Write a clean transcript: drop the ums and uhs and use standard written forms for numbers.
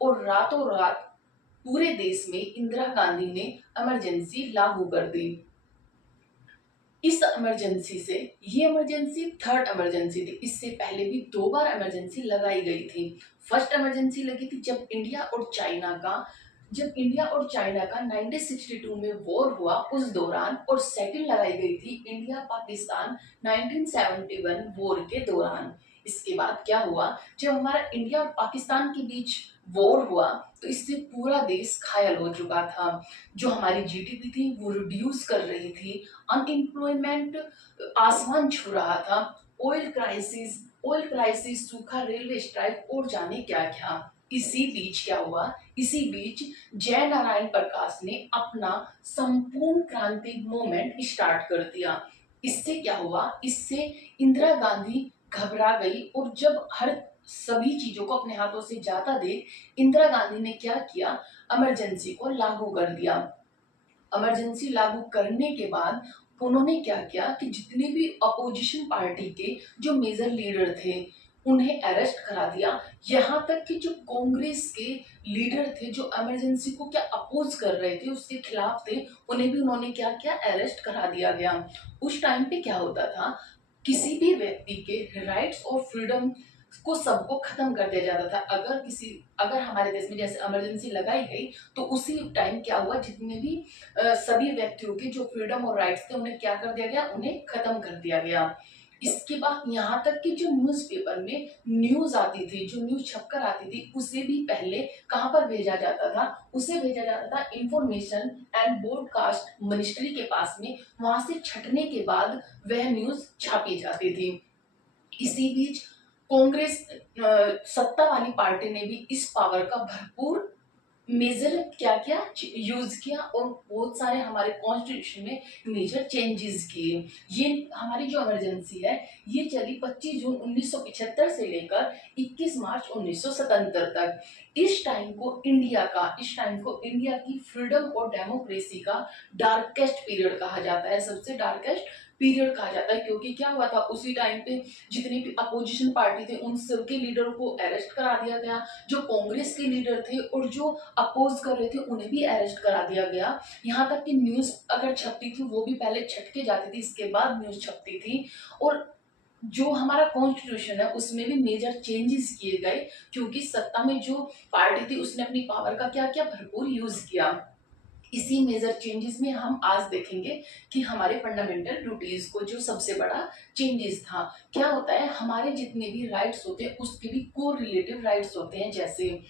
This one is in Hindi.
और रातों रात पूरे देश में इंदिरा गांधी ने इमरजेंसी लागू कर दी। इस इमरजेंसी से ये इमरजेंसी थर्ड इमरजेंसी थी। इससे पहले भी 2 बार इमरजेंसी लगाई गई थी। फर्स्ट इमरजेंसी लगी थी जब इंडिया और चाइना का 1962 में वॉर हुआ उस दौरान, और सेकंड लगाई गई थी इंडिया पाकिस्तान 1971 वॉर के दौरान। इसके बाद क्या हुआ, जब हमारा इंडिया और पाकिस्तान के बीच वॉर हुआ तो इससे पूरा देश घायल हो चुका था। जो हमारी जीडीपी थी वो रिड्यूस कर रही थी, अनएम्प्लॉयमेंट आसमान छू रहा था, ऑयल क्राइसिस, सूखा, रेलवे स्ट्राइक और जाने क्या क्या। इसी बीच क्या हुआ, इसी बीच जय नारायण प्रकाश ने अपना संपूर्ण क्रांति मूवमेंट स्टार्ट कर दिया। इससे क्या हुआ, इससे इंदिरा गांधी घबरा गई, और जब हर सभी चीजों को अपने हाथों से जाता देख इंदिरा गांधी ने क्या किया, इमरजेंसी को लागू कर दिया। इमरजेंसी लागू करने के बाद उन्होंने क्या किया कि जितने भी अपोजिशन पार्टी के जो मेजर लीडर थे उन्हें अरेस्ट करा दिया। यहाँ तक कि जो कांग्रेस के लीडर थे जो इमरजेंसी को क्या अपोज कर रहे थे, उसके खिलाफ थे, उन्हें भी उन्होंने क्या किया, अरेस्ट करा दिया गया। उस टाइम पे क्या होता था, किसी भी व्यक्ति के राइट्स और फ्रीडम को सबको खत्म कर दिया जाता था। अगर हमारे देश में जैसे इमरजेंसी लगाई गई तो उसी टाइम क्या हुआ, जितने भी सभी व्यक्तियों के जो फ्रीडम और राइट्स थे उन्हें क्या कर दिया गया, उन्हें खत्म कर दिया गया। इसके बाद यहाँ तक कि जो न्यूज़पेपर में न्यूज आती थी, जो न्यूज छपकर आती थी, उसे भी पहले कहाँ पर भेजा जाता था, उसे भेजा जाता था इंफॉर्मेशन एंड ब्रॉडकास्ट मिनिस्ट्री के पास में। वहां से छटने के बाद वह न्यूज छापी जाती थी। इसी बीच कांग्रेस सत्ता वाली पार्टी ने भी इस पावर का भरपूर मेजर क्या किया, यूज किया, और बहुत सारे हमारे कॉन्स्टिट्यूशन में मेजर चेंजेस किए। ये हमारी जो इमरजेंसी है ये चली 25 जून 1975 से लेकर 21 मार्च 1977 तक। इस टाइम को इंडिया की फ्रीडम और डेमोक्रेसी का डार्केस्ट पीरियड कहा जाता है, सबसे डार्केस्ट पीरियड कहा जाता है। क्योंकि क्या हुआ था, उसी टाइम पे जितनी भी अपोजिशन पार्टी थे उन सबके लीडरों को अरेस्ट करा दिया गया। जो कांग्रेस के लीडर थे और जो अपोज कर रहे थे उन्हें भी अरेस्ट करा दिया गया। यहाँ तक कि न्यूज अगर छपती थी वो भी पहले छट के जाती थी, इसके बाद न्यूज छपती थी। और जो हमारा कॉन्स्टिट्यूशन है उसमें भी मेजर चेंजेस किए गए, क्योंकि सत्ता में जो पार्टी थी उसने अपनी पावर का क्या किया, भरपूर यूज किया। इसी मेजर चेंजेस में हम आज देखेंगे कि हमारे फंडामेंटल ड्यूटीज को जो सबसे बड़ा चेंजेस था, क्या होता है, हमारे जितने भी राइट्स होते हैं उसके भी को रिलेटिव राइट्स होते हैं। जैसे